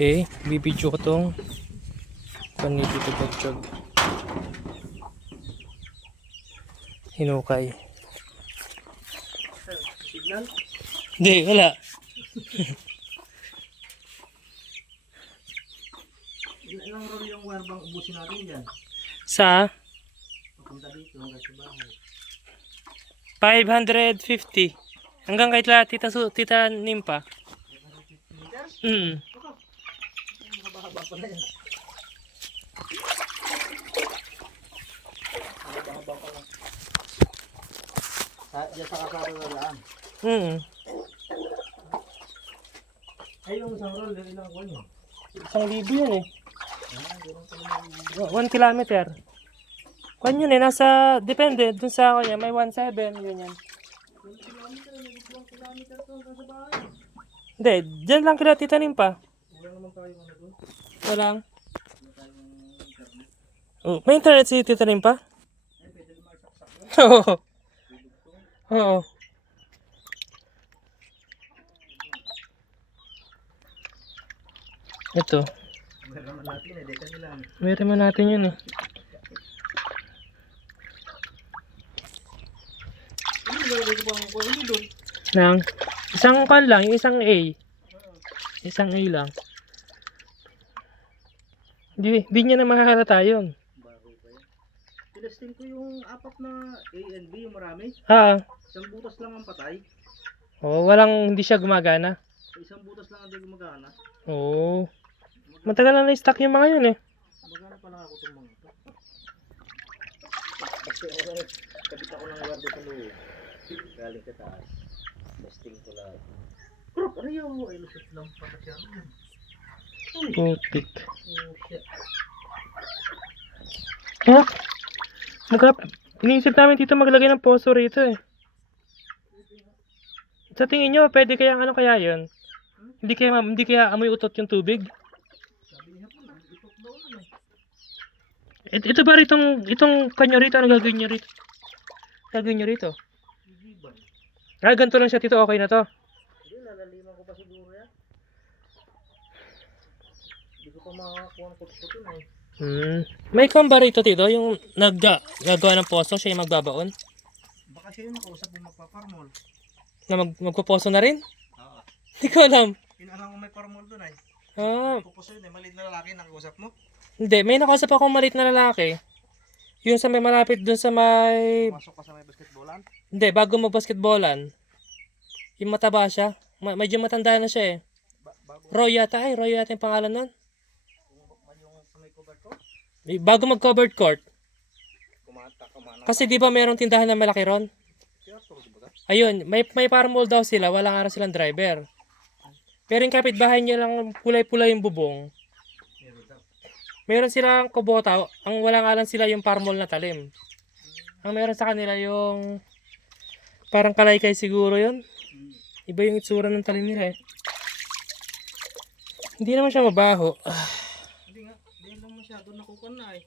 Okay, bibidyo ko tong panibito batsyog. Hinukay. Signal? Hindi, wala. Ilang roll yung warbang ubusin natin dyan? Sa Papunta dito hanggang sa bahay. 550. Hanggang kay Tita Nimpa. 550 meters? Mahaba-haba pala yan. Mahaba-haba pala. Diyan sa kasado na lang. Ay, yung isang roll, ilang kuwan yun? 1,000 yan eh. Ah, ganun pala. 1 kilometer. Kwan yun eh, nasa, depende, dun sa ako niya, may 1,700, yun yan. 1 kilometer, may 1 kilometer to hanggang sa bahay. Hindi, dyan lang kila Tita Nimpa. Wala naman tayo ano doon. Walang. Wala tayong internet. Oh, may internet si Tita Nimpa? Ay, pwede naman saksak yun. Oo. Oo. Ito. Meron naman natin eh, deka nila. Meron man natin yun eh. Ano nilagay ko bang kuwan ano doon? Nang, isang kan lang, yung isang A. Isang A lang. Di niya na makahalata yun. Bago pa yan. Tinesting ko yung apat na A and B, yung marami. Isang butas lang ang patay. Oh, hindi siya gumagana. Isang butas lang ang di gumagana. Oo. Matagal na na-stock yung mga yun eh. Magana pa lang ako itong mga ito. Kasi kabit ako ng wardo sa loob. Galing sa taas. Testing ko lang. Bro, ano yung ay lusot lang pala siya. Putik. Oh shit. Kaya, iniisip namin dito maglagay ng poso rito eh. Sa tingin nyo, pwede kaya ano kaya yun? Hindi kaya amoy utot yung tubig? Sabi niya po, itot daw lang eh. Ito ba itong kanyo rito? Ano gagawin nyo rito? Gagawin nyo rito? Igiban. Ganito lang siya tito, okay na to. Hindi, lalaliman ko pa siguro yan. Hindi ko pa makakuha ang kutsot yun eh. May kamba rito tito, yung gagawa ng poso, siya yung magbabaon. Baka siya yung nakausap mo magpaparmol. Na magpuposo na rin? Oo. Hindi ko alam. Inalang ko may parmol doon ay. Ah, Pupuso yun eh, maliit na lalaki nakausap mo. hindi, may nakausap akong maliit na lalaki. Yung sa may malapit dun sa may... Pumasok ka sa may basketballan. Hindi, bago mag-basketballan. Yung mataba siya. Medyo matanda na siya eh. Bago Roy yata yung pangalan nun. yung sa may cover ko. Bago mag-covered court. Kumana. Kasi di ba merong tindahan na malaki ron? Kaya tulog ba? Ayun, may parmol daw sila, wala nga raw silang driver. Pero yung kapitbahay niya lang pulay-pulay yung bubong. Meron daw. Meron silang kubota, ang wala nga lang sila yung parmol na talim. Ang meron sa kanila yung parang kalaykay siguro yun. Iba yung itsura ng talim nila eh. Hindi naman siya mabaho. Hindi nga, hindi lang masyado nakukuha na eh.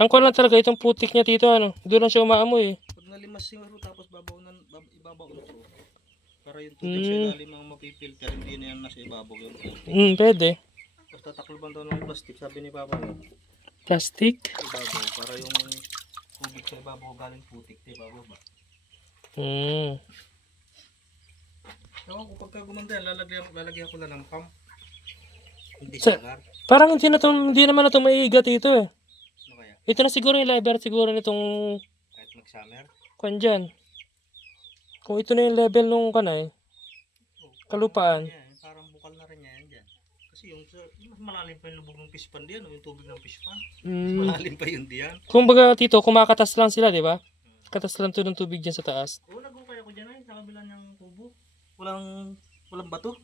Ang kuwan lang talaga itong putik niya dito ano. Doon lang siya umaamoy eh. Pag nalimas siguro tapos ibabaw na to. Para yung tubig sa ilalim ang mapipilter, hindi na yan nasa ibabaw yung tubig. Pwede. Basta takloban daw ng plastic, sabi ni Papa mo. Plastic? Ibabaw, para yung tubig sa ibabaw galing putik, di ibabaw ba? Ewan ko, pagka gumanda yan, lalagyan ko lang ng pump. Hindi sagar. Parang hindi naman na ito maiigat ito eh. Ano kaya? Ito na siguro yung level siguro nitong Kahit mag-summer? kwan dyan. Kung ito na yung level nung kanay, kalupaan. Yan, parang bukal na rin yan dyan. Kasi yung mas malalim pa yung lubog ng pispan diyan, o yung tubig ng pispan. Mas malalim pa yun diyan. Kung baga tito, kumakatas lang sila, di ba? Katas lang to ng tubig dyan sa taas. Oo, nagukay ako dyan ay, sa kabila niyang kubo. Walang bato.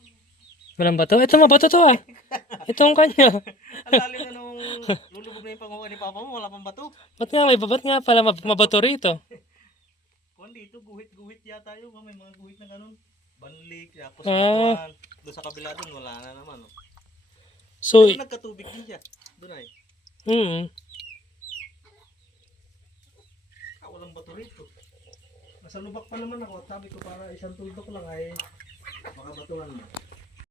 Walang bato? Ito mabato to ah. Itong kanya. Ang lalim na nung lulubog na yung panguha ni Papa mo, wala pang bato. Ba't nga pala mabato rito? Kung dito, guhit-guhit yata yung may mga guhit na ganun. Banlik, tapos batuan. Doon sa kabila doon, wala na naman. Oh. So, Pero nagkatubig din siya. Doon ay. Walang bato rito. Nasa lubak pa naman ako. Sabi ko para isang tuldok lang ay makabatuhan mo.